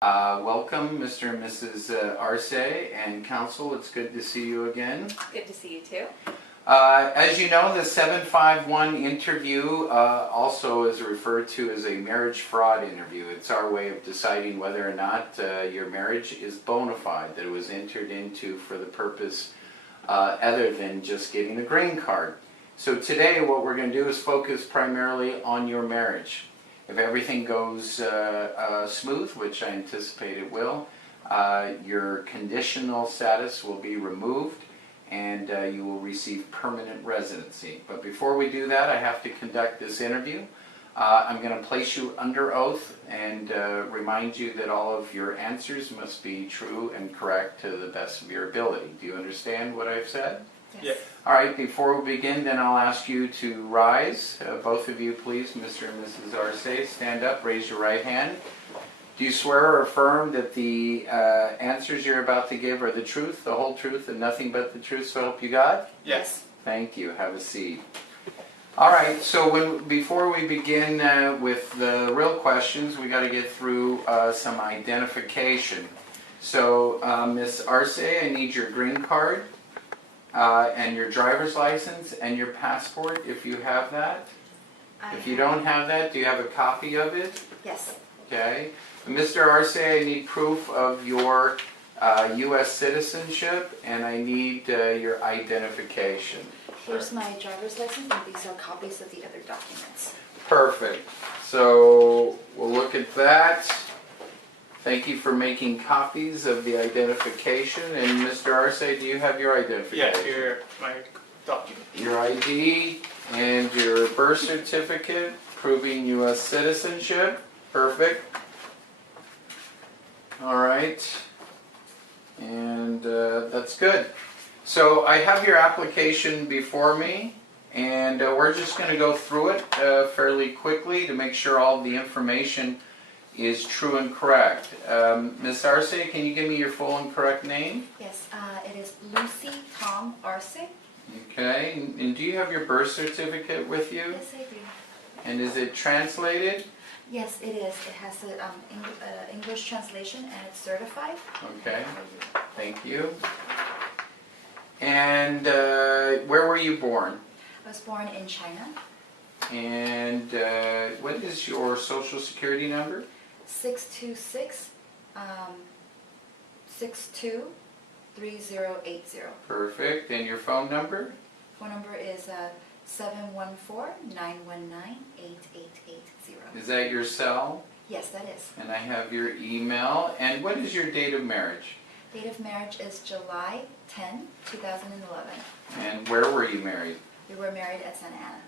Welcome, Mr. and Mrs. Arce and Council. It's good to see you again. Good to see you too. As you know, the 751 interview also is referred to as a marriage fraud interview. It's our way of deciding whether or not your marriage is bona fide, that it was entered into for the purpose other than just getting a green card. So today what we're going to do is focus primarily on your marriage. If everything goes smooth, which I anticipate it will, your conditional status will be removed and you will receive permanent residency. But before we do that, I have to conduct this interview. I'm going to place you under oath and remind you that all of your answers must be true and correct to the best of your ability. Do you understand what I've said? Yes. All right, before we begin, then I'll ask you to rise. Both of you, please, Mr. and Mrs. Arce, stand up, raise your right hand. Do you swear or affirm that the answers you're about to give are the truth, the whole truth, and nothing but the truth, so help you God? Yes. Thank you. Have a seat. All right, so before we begin with the real questions, we got to get through some identification. So, Ms. Arce, I need your green card. And your driver's license and your passport, if you have that. If you don't have that, do you have a copy of it? Yes. Okay. Mr. Arce, I need proof of your U.S. citizenship, and I need your identification. Here's my driver's license, and these are copies of the other documents. Perfect. So we'll look at that. Thank you for making copies of the identification. And Mr. Arce, do you have your identification? Yes, here, my document. Your ID and your birth certificate proving U.S. citizenship. Perfect. All right. And that's good. So I have your application before me, and we're just going to go through it fairly quickly to make sure all the information is true and correct. Ms. Arce, can you give me your full and correct name? Yes, it is Lucy Tom Arce. Okay, and do you have your birth certificate with you? Yes, I do. And is it translated? Yes, it is. It has an English translation, and it's certified. Okay, thank you. And where were you born? I was born in China. And what is your social security number? 626 623080. Perfect. And your phone number? Phone number is 714-919-8880. Is that your cell? Yes, that is. And I have your email. And what is your date of marriage? Date of marriage is July 10, 2011. And where were you married? We were married at Santa Ana.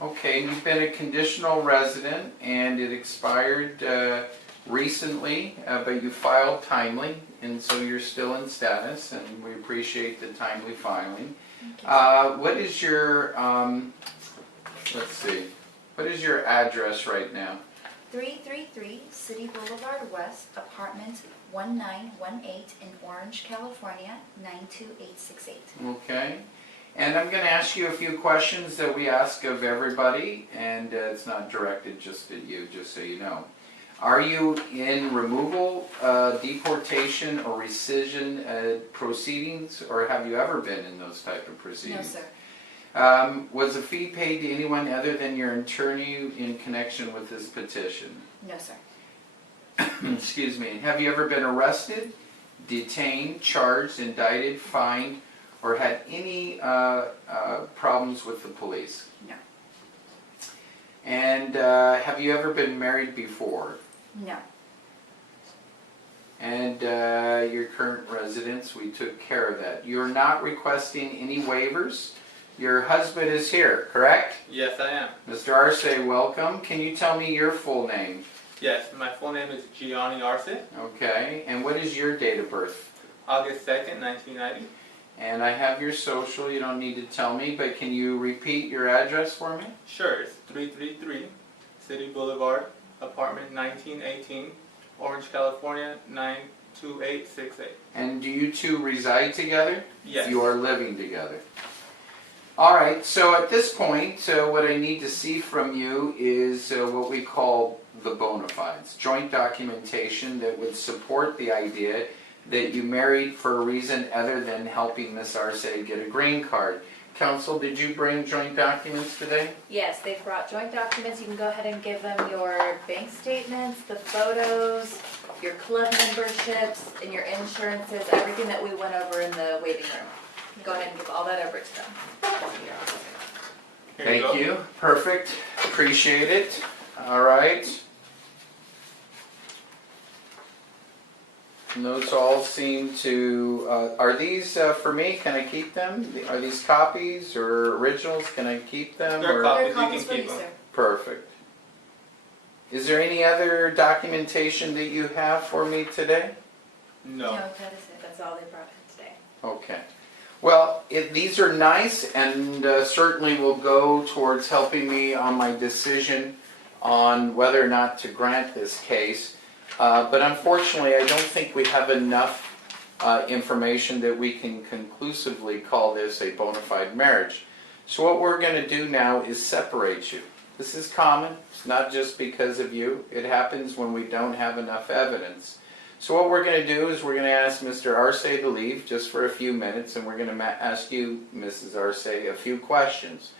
Okay, and you've been a conditional resident, and it expired recently, but you filed timely, and so you're still in status, and we appreciate the timely filing. What is your, let's see, what is your address right now? 333 City Boulevard West, apartment 1918 in Orange, California, 92868. Okay. And I'm going to ask you a few questions that we ask of everybody, and it's not directed just at you, just so you know. Are you in removal, deportation, or rescission proceedings, or have you ever been in those type of proceedings? No, sir. Was a fee paid to anyone other than your attorney in connection with this petition? No, sir. Excuse me. Have you ever been arrested, detained, charged, indicted, fined, or had any problems with the police? No. And have you ever been married before? No. And your current residence, we took care of that. You're not requesting any waivers. Your husband is here, correct? Yes, I am. Mr. Arce, welcome. Can you tell me your full name? Yes, my full name is Gianni Arce, Okay. And what is your date of birth? August 2nd, 1990. And I have your social. You don't need to tell me, but can you repeat your address for me? Sure, it's 333 City Boulevard, apartment 1918, Orange, California, 92868. And do you two reside together? Yes. You are living together. All right, so at this point, what I need to see from you is what we call the bona fides, joint documentation that would support the idea that you married for a reason other than helping Miss Arce get a green card. Counsel, did you bring joint documents today? Yes, they brought joint documents. You can go ahead and give them your bank statements, the photos, your club memberships, and your insurances, everything that we went over in the waiting room. You can go ahead and give all that over to them. Here Thank go. you. Perfect. Appreciate it. All right. And those all seem to, are these for me? Can I keep them? Are these copies or originals? Can I keep them? They're or- copies. They're You copies can for you, keep them. sir. Perfect. Is there any other documentation that you have for me today? No. that is it. That's all they brought in today. Okay. Well, these are nice and certainly will go towards helping me on my decision on whether or not to grant this case. But unfortunately, I don't think we have enough information that we can conclusively call this a bona fide marriage. So what we're going to do now is separate you. This is common. It's not just because of you. It happens when we don't have enough evidence. So what we're going to do is we're going to ask Mr. Arce to leave just for a few minutes, and we're going to ask you, Mrs. Arce, a few questions.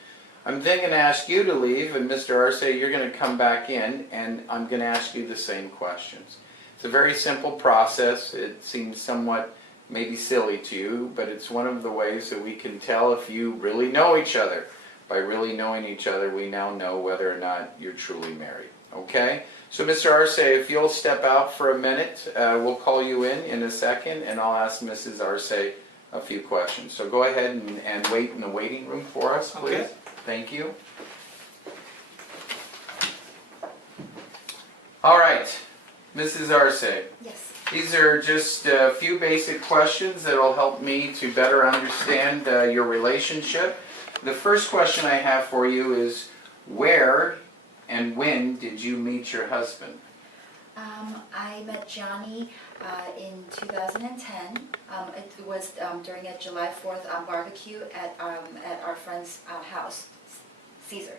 I'm then going to ask you to leave, and Mr. Arce, you're going to come back in, and I'm going to ask you the same questions. It's a very simple process. It seems somewhat maybe silly to you, but it's one of the ways that we can tell if you really know each other. By really knowing each other, we now know whether or not you're truly married. Okay? So Mr. Arce, if you'll step out for a minute, we'll call you in a second, and I'll ask Mrs. Arce a few questions. So go ahead and wait in the waiting room for us, please. Okay. Thank you. All right, Mrs. Arce, Yes. these are just a few basic questions that will help me to better understand your relationship. The first question I have for you is, where and when did you meet your husband? I met Johnny in 2010. It was during a July 4th barbecue at our friend's house, Caesar.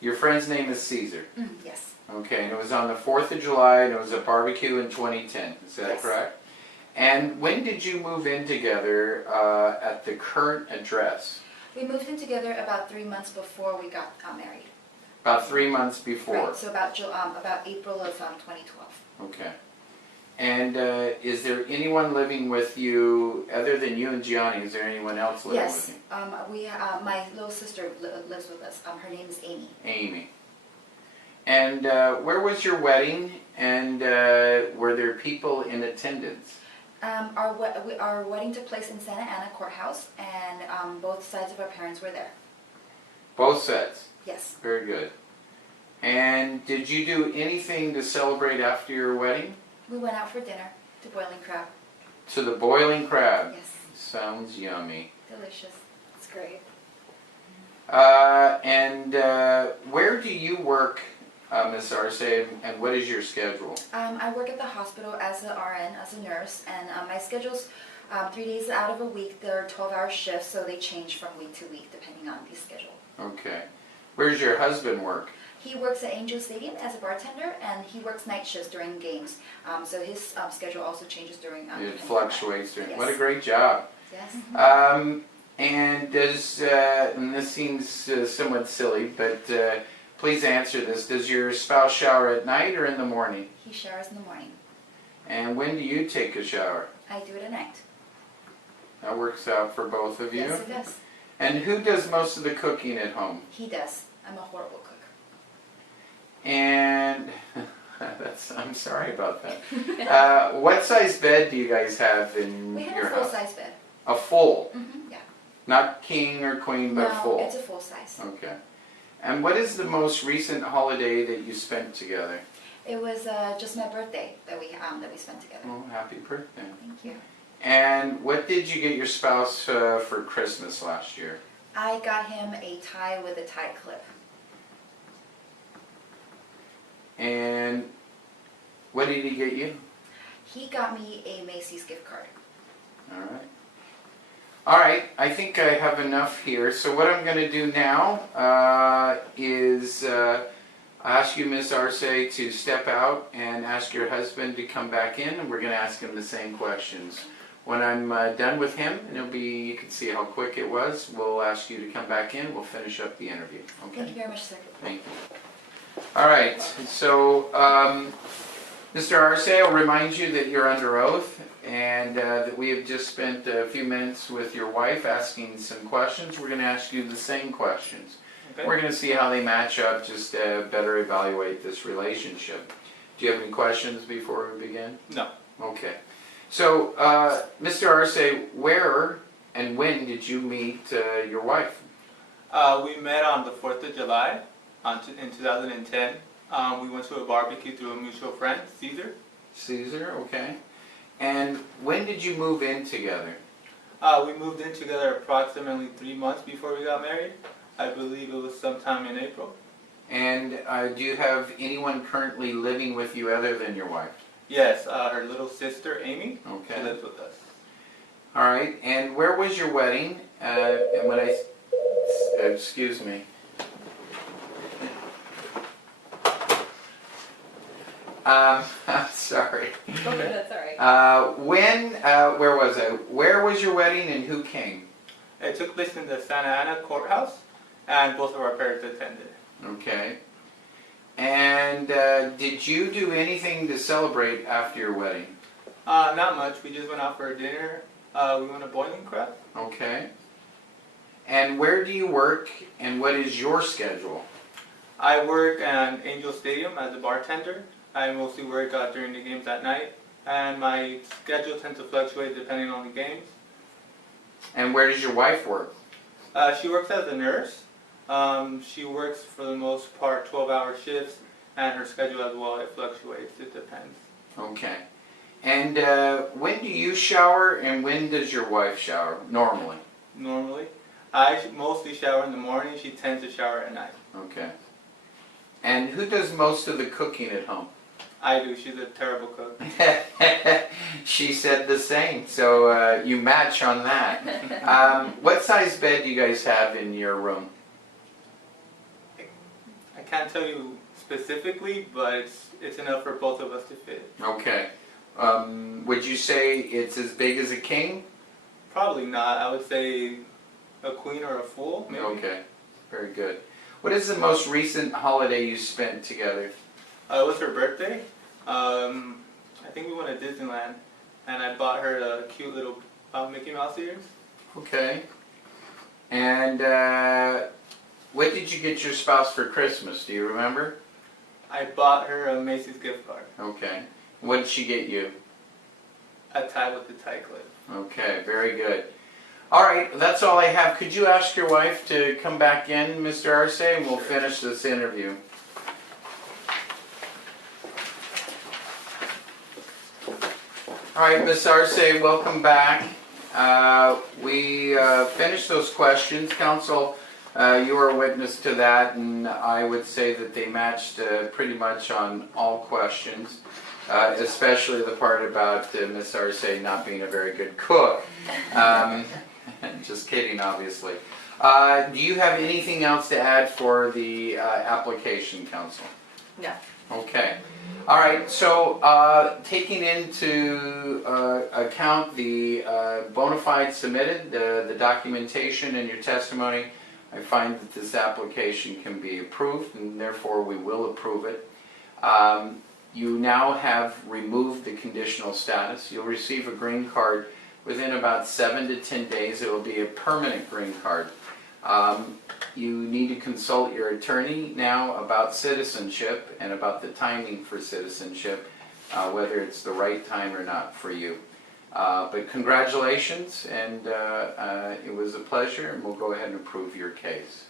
Your friend's name is Caesar. Yes. Okay, and it was on the 4th of July, and it was a barbecue in 2010. Is that Yes. correct? And when did you move in together at the current address? We moved in together about 3 months before we got married. About 3 months before. Right, so about April of 2012. Okay. And is there anyone living with you other than you and Gianni? Is there anyone else living Yes, with you? my little sister lives with us. Her name is Amy. Amy. And where was your wedding? And were there people in attendance? Our wedding took place in Santa Ana Courthouse, and both sides of our parents were there. Both sets. Yes. Very good. And did you do anything to celebrate after your wedding? We went out for dinner to Boiling Crab. To the Boiling Crab. Yes. Sounds yummy. Delicious. It's great. And where do you work, Ms. Arce, and what is your schedule? I work at the hospital as an RN, as a nurse, and my schedule's 3 days out of a week. They're 12-hour shifts, so they change from week to week depending on the schedule. Okay. Where's your husband work? He works at Angel Stadium as a bartender, and he works night shifts during games. So his schedule also changes during. It depending on fluctuates during. Yes. What a great job. Yes. And does, and this seems somewhat silly, but please answer this. Does your spouse shower at night or in the morning? He showers in the morning. And when do you take a shower? I do it at night. That works out for both of you. Yes, it does. And who does most of the cooking at home? He does. I'm a horrible cook. And I'm sorry about that. What size bed do you guys have in We have your a house? full-size bed. A full, Yeah. not king or queen, but No, full. it's a full size. Okay. And what is the most recent holiday that you spent together? It was just my birthday that we spent together. Oh, happy birthday. Thank you. And what did you get your spouse for Christmas last year? I got him a tie with a tie clip. And what did he get you? He got me a Macy's gift card. All right. All right, I think I have enough here. So what I'm going to do now is I ask you, Ms. Arce, to step out and ask your husband to come back in, and we're going to ask him the same questions. When I'm done with him, and it'll be, you can see how quick it was, we'll ask you to come back in, we'll finish up the interview. Okay? Thank you very much, sir. Thank you. All right, so Mr. Arce, I'll remind you that you're under oath, and that we have just spent a few minutes with your wife asking some questions. We're going to ask you the same questions. Okay. We're going to see how they match up, just to better evaluate this relationship. Do you have any questions before we begin? No. Okay. So, Mr. Arce, where and when did you meet your wife? We met on the 4th of July in 2010. We went to a barbecue through a mutual friend, 𝓤𝓪. Caesar, okay. And when did you move in together? We moved in together approximately 3 months before we got married. I believe it was sometime in April. And do you have anyone currently living with you other than your wife? Yes, her little sister, Amy, Okay. she lives with us. All right. And where was your wedding? And when I, excuse me. I'm sorry. Okay, that's all right. Where was it? Where was your wedding and who came? It took place in the Santa Ana courthouse, and both of our parents attended. Okay. And did you do anything to celebrate after your wedding? Not much. We just went out for dinner. We went to Boiling Crab. Okay. And where do you work and what is your schedule? I work at Angel Stadium as a bartender. I mostly work during the games at night, and my schedule tends to fluctuate depending on the games. And where does your wife work? She works as a nurse. She works for the most part 12-hour shifts, and her schedule as well, it fluctuates. It depends. Okay. And when do you shower and when does your wife shower, normally? Normally, I mostly shower in the morning. She tends to shower at night. Okay. And who does most of the cooking at home? I do. She's a terrible cook. She said the same, so you match on that. What size bed do you guys have in your room? I can't tell you specifically, but it's enough for both of us to fit. Okay. Would you say it's as big as a king? Probably not. I would say a queen or a fool, maybe. Okay. Very good. What is the most recent holiday you spent together? It was her birthday. I think we went to Disneyland, and I bought her a cute little Mickey Mouse ears. Okay. And what did you get your spouse for Christmas? Do you remember? I bought her a Macy's gift card. Okay. What did she get you? A tie with the tie clip. Okay, very good. All right, that's all I have. Could you ask your wife to come back in, Mr. Arce, and we'll finish this interview. All right, Ms. Arce, welcome back. We finished those questions. Counsel, you were a witness to that, and I would say that they matched pretty much on all questions, especially the part about Ms. Arce not being a very good cook. Just kidding, obviously. Do you have anything else to add for the application, Counsel? No. Okay. All right, so taking into account the bona fides submitted, the documentation and your testimony, I find that this application can be approved, and therefore we will approve it. You now have removed the conditional status. You'll receive a green card within about 7 to 10 days. It will be a permanent green card. You need to consult your attorney now about citizenship and about the timing for citizenship, whether it's the right time or not for you. But congratulations, and it was a pleasure, and we'll go ahead and approve your case.